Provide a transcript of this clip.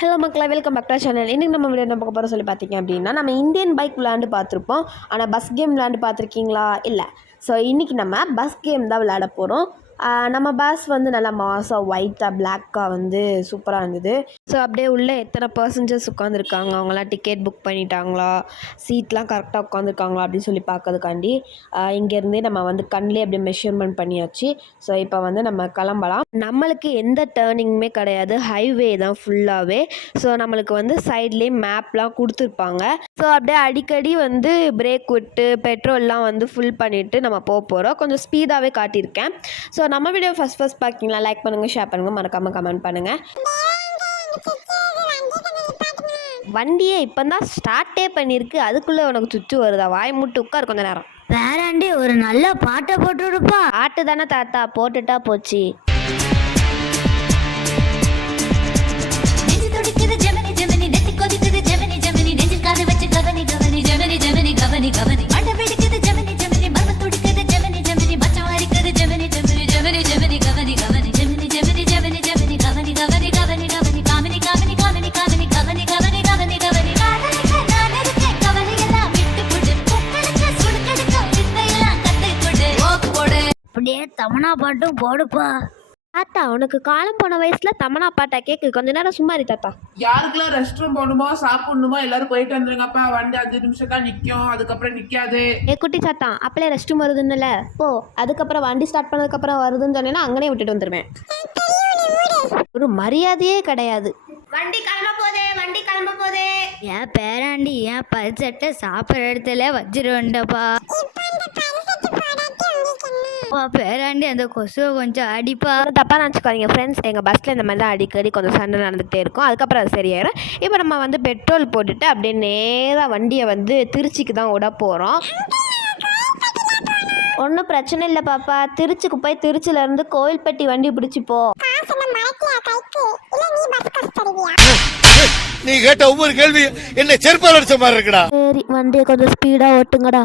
Hello மக்களே, welcome back to channel. இன்றைக்கி நம்ம வீடியோ என்ன பார்க்க போகிறோம் சொல்லி பார்த்தீங்க அப்படின்னா, நம்ம இந்தியன் பைக் விளையாண்டு பார்த்துருப்போம். ஆனால் பஸ் கேம் விளையாண்டு பார்த்துருக்கீங்களா? இல்லை. ஸோ இன்றைக்கி நம்ம பஸ் கேம் தான் விளையாட போகிறோம். நம்ம பஸ் வந்து நல்லா மாசாக ஒயிட்டாக பிளாக்காக வந்து சூப்பராக இருந்தது. ஸோ அப்படியே உள்ளே எத்தனை பர்சன்ஜர்ஸ் உட்காந்துருக்காங்க, அவங்களாம் டிக்கெட் புக் பண்ணிட்டாங்களா, சீட்லாம் கரெக்டாக உட்காந்துருக்காங்களா அப்படின்னு சொல்லி பார்க்கறதுக்காண்டி இங்கேருந்தே நம்ம வந்து கண்ணிலே அப்படியே மெஷர்மெண்ட் பண்ணியாச்சு. ஸோ இப்போ வந்து நம்ம கிளம்பலாம். நம்மளுக்கு எந்த டேர்னிங்குமே கிடையாது, ஹைவே தான் ஃபுல்லாகவே. ஸோ நம்மளுக்கு வந்து சைட்லேயே மேப்லாம் கொடுத்துருப்பாங்க. ஸோ அப்படியே அடிக்கடி வந்து பிரேக் விட்டு பெட்ரோல்லாம் வந்து ஃபுல் பண்ணிவிட்டு நம்ம போகிறோம். கொஞ்சம் ஸ்பீடாகவே காட்டியிருக்கேன். ஸோ நம்ம வீடியோ ஃபஸ்ட் பார்க்கிங்களா, லைக் பண்ணுங்கள், ஷேர் பண்ணுங்கள், மறக்காமல் கமெண்ட் பண்ணுங்கள். வண்டியே இப்போ தான் ஸ்டார்ட்டே பண்ணியிருக்கு, அதுக்குள்ளே உனக்கு சுற்று வருதா? வாய் மூட்டு உட்கார் கொஞ்ச நேரம். வேறாண்டி ஒரு நல்ல பாட்டை போட்டு விடுப்பா. பாட்டு தானே தாத்தா, போட்டுட்டா போச்சு. அப்படியே தமனா பாட்டும் போடுப்பா. தாத்தா, உனக்கு காலம் போன வயசுல தமனா பாட்டா கேக்கு? கொஞ்ச நேரம் சும்மாரி தாத்தா. யாருக்கெல்லாம் ரெஸ்ட் ரூம் போகணுமோ சாப்பிடணுமோ எல்லாரும் போயிட்டு வந்துருங்கப்பா. வண்டி 5 நிமிஷம் தான் நிற்கும், அதுக்கப்புறம் நிற்காது. குட்டி சாத்தா, அப்பளே ரெஸ்ட் ரூம் வருதுன்னுல போ. அதுக்கப்புறம் வண்டி ஸ்டார்ட் பண்ணதுக்கப்புறம் வருதுன்னு சொன்னேன்னா அங்கனே விட்டுட்டு வந்துடுவேன். ஒரு மரியாதையே கிடையாது. வண்டி கிளம்ப போதே. என் பேராண்டி என் பரிசட்டை சாப்பிட்ற இடத்துல வச்சிருவேன்டப்பா. பேராண்டி அந்த கொசுவை கொஞ்சம் அடிப்பா. தப்பாக நினச்சிக்காதீங்க ஃப்ரெண்ட்ஸ், எங்கள் பஸ்ஸில் இந்த மாதிரி தான் அடிக்கடி கொஞ்சம் சண்டை நடந்துகிட்டே இருக்கும். அதுக்கப்புறம் அது சரியாயிடும். இப்போ நம்ம வந்து பெட்ரோல் போட்டுட்டு அப்படியே நேராக வண்டியை வந்து திருச்சிக்கு தான் விட போகிறோம். ஒன்றும் பிரச்சனை இல்லை பாப்பா, திருச்சிக்கு போய் திருச்சியிலேருந்து கோயில்பட்டி வண்டி பிடிச்சிப்போ. நீ கேட்ட ஒவ்வொரு கேள்வி என்ன செருப்பால் அடிச்ச மாதிரி இருக்குடா. சரி, வண்டியை கொஞ்சம் ஸ்பீடாக ஓட்டுங்கடா.